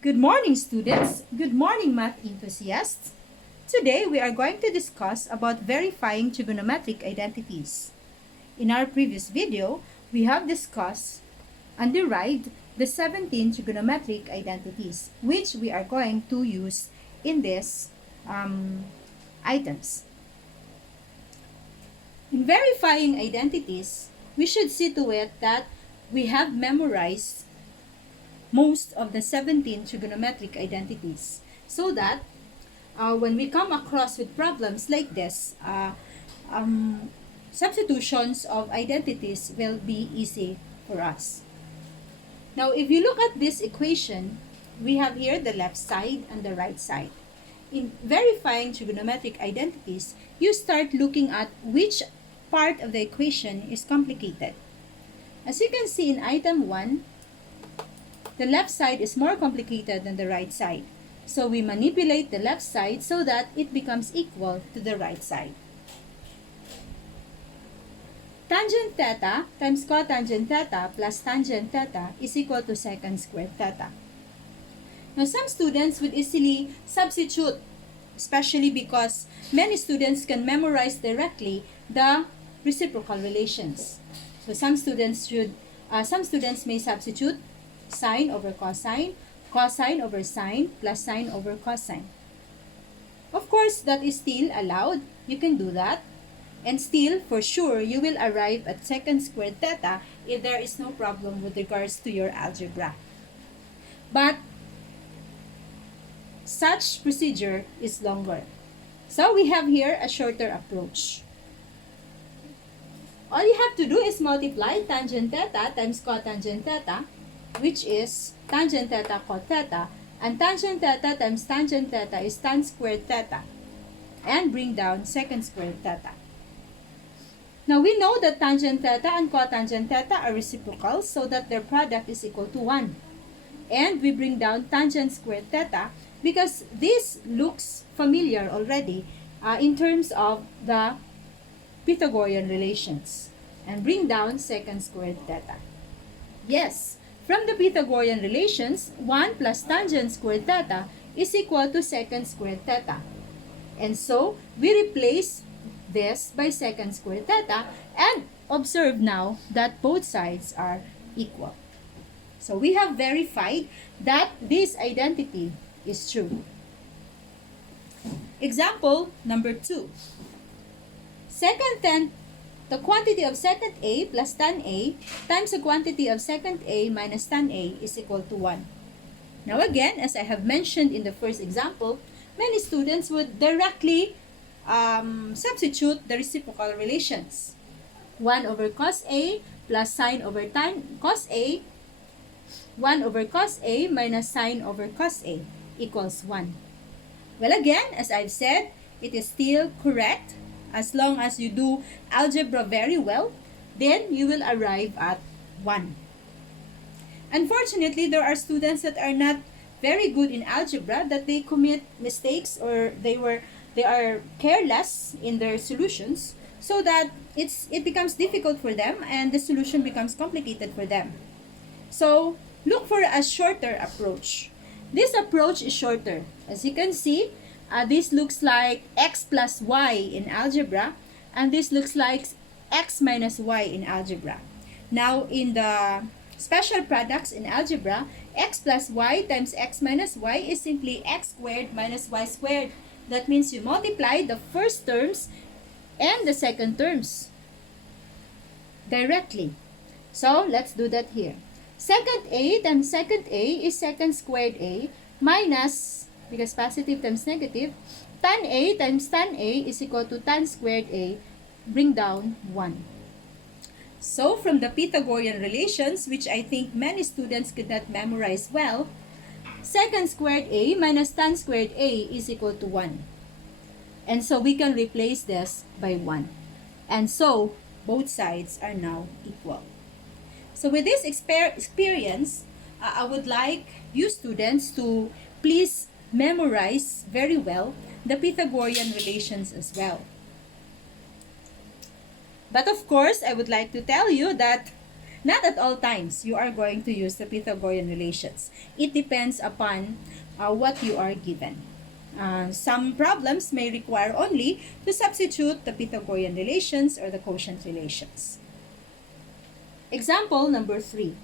Good morning, students. Good morning, math enthusiasts. Today, we are going to discuss about verifying trigonometric identities. In our previous video, we have discussed and derived the 17 trigonometric identities, which we are going to use in these items. In verifying identities, we should see to it that we have memorized most of the 17 trigonometric identities so that when we come across with problems like this, substitutions of identities will be easy for us. Now, if you look at this equation, we have here the left side and the right side. In verifying trigonometric identities, you start looking at which part of the equation is complicated. As you can see in item 1, the left side is more complicated than the right side. So we manipulate the left side so that it becomes equal to the right side. Tangent theta times cotangent theta plus tangent theta is equal to secant squared theta. Now, some students would easily substitute, especially because many students can memorize directly the reciprocal relations. So some students may substitute sine over cosine, cosine over sine, plus sine over cosine. Of course, that is still allowed. You can do that. And still, for sure, you will arrive at secant squared theta if there is no problem with regards to your algebra. But such procedure is longer. So we have here a shorter approach. All you have to do is multiply tangent theta times cotangent theta, which is tangent theta cot theta, and tangent theta times tangent theta is tan squared theta, and bring down secant squared theta. Now we know that tangent theta and cotangent theta are reciprocal, so that their product is equal to 1. And we bring down tangent squared theta because this looks familiar already in terms of the Pythagorean relations, and bring down secant squared theta. Yes, from the Pythagorean relations, 1 plus tangent squared theta is equal to secant squared theta. And so, we replace this by secant squared theta and observe now that both sides are equal. So, we have verified that this identity is true. Example number 2. The quantity of secant A plus tan A times the quantity of secant A minus tan A is equal to 1. Now again, as I have mentioned in the first example, many students would directly substitute the reciprocal relations. 1 over cos A plus sine over tan cos A, 1 over cos A minus sine over cos A equals 1. Well, again, as I've said, it is still correct. As long as you do algebra very well, then you will arrive at 1. Unfortunately, there are students that are not very good in algebra, that they commit mistakes or they are careless in their solutions, so that it becomes difficult for them and the solution becomes complicated for them. So look for a shorter approach. This approach is shorter. As you can see, this looks like x plus y in algebra, and this looks like x minus y in algebra. Now, in the special products in algebra, x plus y times x minus y is simply x squared minus y squared. That means you multiply the first terms and the second terms directly. So, let's do that here. Secant A times secant A is secant squared A minus, because positive times negative, tan A times tan A is equal to tan squared A, bring down 1. So, from the Pythagorean relations, which I think many students could not memorize well, secant squared A minus tan squared A is equal to 1. And so, we can replace this by 1. And so, both sides are now equal. So, with this experience, I would like you students to please memorize very well the Pythagorean relations as well. But of course, I would like to tell you that Not at all times you are going to use the Pythagorean relations. It depends upon what you are given. Some problems may require only to substitute the Pythagorean relations or the quotient relations. Example number 3.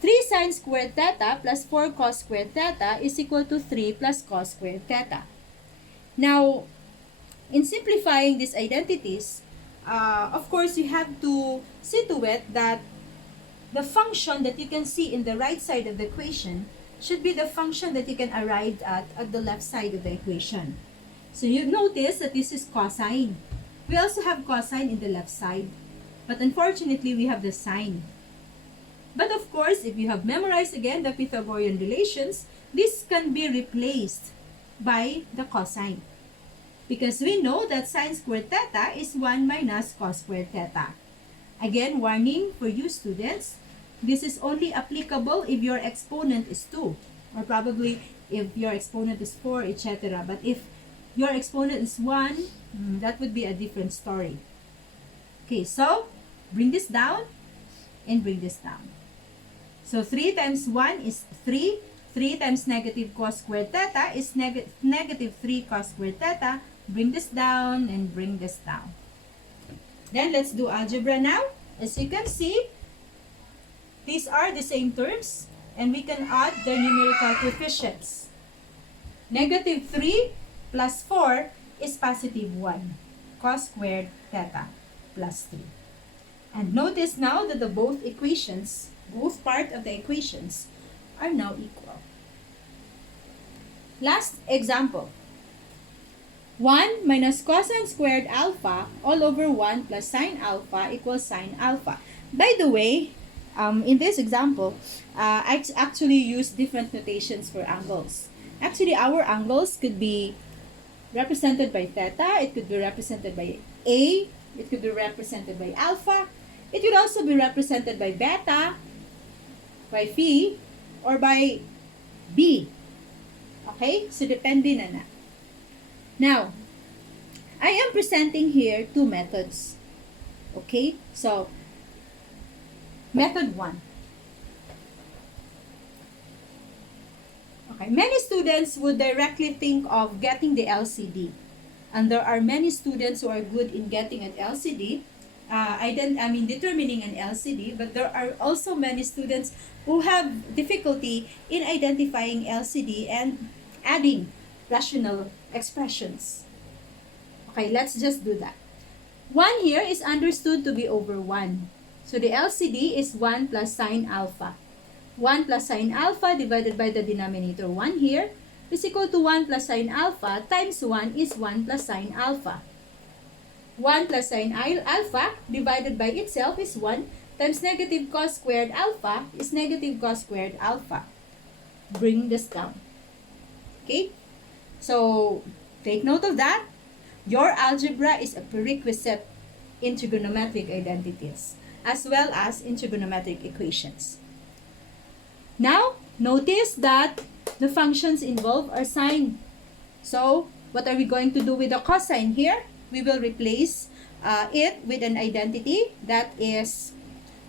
3 sine squared theta plus 4 cos squared theta is equal to 3 plus cos squared theta. Now, in simplifying these identities, of course, you have to see to it that the function that you can see in the right side of the equation should be the function that you can arrive at the left side of the equation. So you notice that this is cosine. We also have cosine in the left side, but unfortunately, we have the sine. But of course, if you have memorized again the Pythagorean relations, this can be replaced by the cosine. Because we know that sine squared theta is 1 minus cos squared theta. Again, warning for you students, this is only applicable if your exponent is 2. Or probably if your exponent is 4, etc. But if your exponent is 1, that would be a different story. Okay, so bring this down and bring this down. So 3 times 1 is 3. 3 times negative cos squared theta is negative 3 cos squared theta. Bring this down and bring this down. Then let's do algebra now. As you can see, these are the same terms and we can add their numerical coefficients. Negative 3 plus 4 is positive 1 cos squared theta plus 3. And notice now that the both part of the equations are now equal. Last example. 1 minus cosine squared alpha all over 1 plus sine alpha equals sine alpha. By the way, in this example, I actually use different notations for angles. Actually, our angles could be represented by theta, it could be represented by A, it could be represented by alpha, it could also be represented by beta, by phi, or by B. Okay? So, depende na. Now, I am presenting here two methods. Okay? So, method 1. Okay, many students would directly think of getting the LCD. And there are many students who are good in getting an LCD. Determining an LCD, but there are also many students who have difficulty in identifying LCD and adding rational expressions. Okay, let's just do that. 1 here is understood to be over 1. So the LCD is 1 plus sine alpha. 1 plus sine alpha divided by the denominator 1 here is equal to 1 plus sine alpha times 1 is 1 plus sine alpha. 1 plus sine alpha divided by itself is 1 times negative cos squared alpha is negative cos squared alpha. Bring this down. Okay? So, take note of that. Your algebra is a prerequisite in trigonometric identities as well as in trigonometric equations. Now, notice that the functions involved are sine. So, what are we going to do with the cosine here? We will replace it with an identity that is,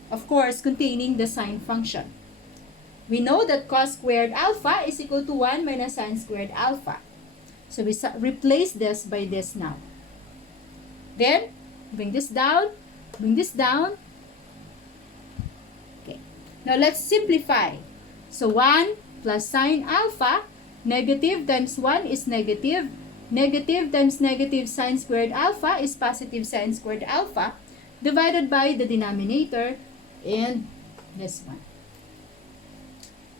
of course, containing the sine function. We know that cos squared alpha is equal to 1 minus sine squared alpha. So we replace this by this now. Then, bring this down, bring this down. Okay. Now let's simplify. So 1 plus sine alpha, negative times 1 is negative. Negative times negative sine squared alpha is positive sine squared alpha divided by the denominator and this one.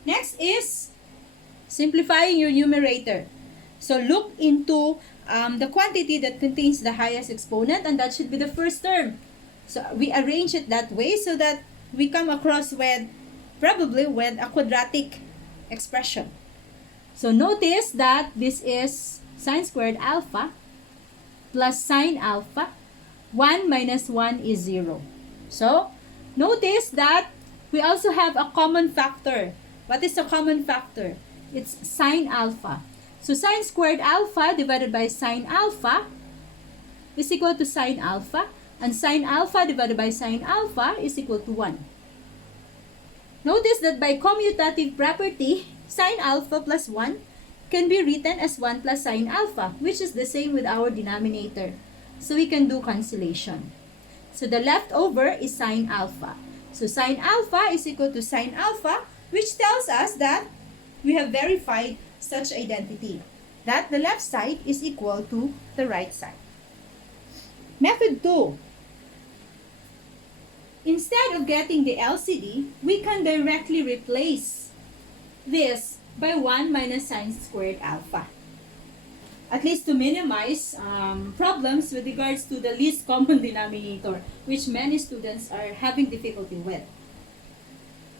Next is simplifying your numerator. So look into the quantity that contains the highest exponent and that should be the first term. So we arrange it that way so that we come across with probably with a quadratic expression. So notice that this is sine squared alpha plus sine alpha. 1 minus 1 is 0. So, notice that we also have a common factor. What is the common factor? It's sine alpha. So, sine squared alpha divided by sine alpha is equal to sine alpha. And sine alpha divided by sine alpha is equal to 1. Notice that by commutative property, sine alpha plus 1 can be written as 1 plus sine alpha, which is the same with our denominator. So we can do cancellation. So the leftover is sine alpha. So sine alpha is equal to sine alpha, which tells us that we have verified such identity, that the left side is equal to the right side. Method 2. Instead of getting the LCD, we can directly replace this by 1 minus sine squared alpha. At least to minimize problems with regards to the least common denominator, which many students are having difficulty with.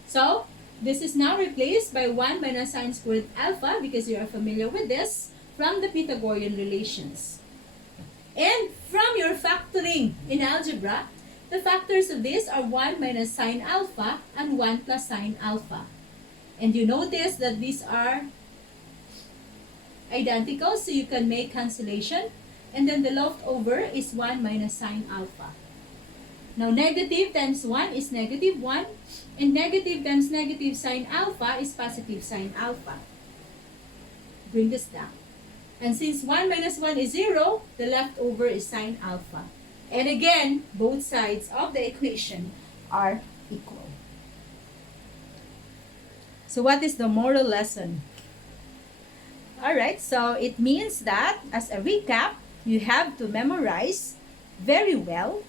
So, this is now replaced by 1 minus sine squared alpha, because you are familiar with this from the Pythagorean relations. And from your factoring in algebra, the factors of this are 1 minus sine alpha and 1 plus sine alpha. And you notice that these are identical, so you can make cancellation. And then the leftover is 1 minus sine alpha. Now, negative times 1 is negative 1. And negative times negative sine alpha is positive sine alpha. Bring this down. And since 1 minus 1 is 0, the leftover is sine alpha. And again, both sides of the equation are equal. So what is the moral lesson? Alright, so it means that, as a recap, you have to memorize very well,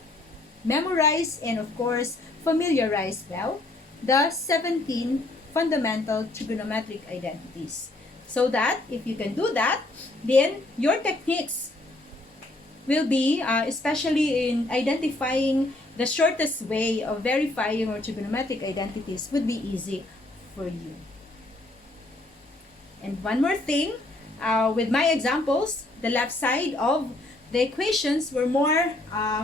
memorize and of course familiarize well the 17 fundamental trigonometric identities. So that if you can do that, then your techniques will be, especially in identifying the shortest way of verifying our trigonometric identities, would be easy for you. And one more thing, with my examples, the left side of the equations were more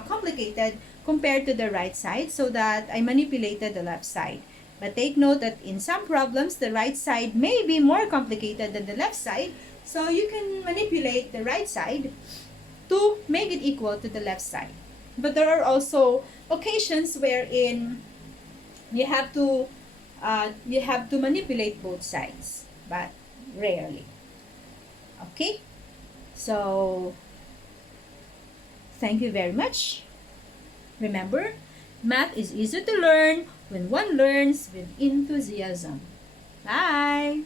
complicated compared to the right side, so that I manipulated the left side. But take note that in some problems, the right side may be more complicated than the left side, so you can manipulate the right side to make it equal to the left side. But there are also occasions wherein you have to manipulate both sides, but rarely. Okay? So, thank you very much. Remember, math is easy to learn when one learns with enthusiasm. Bye!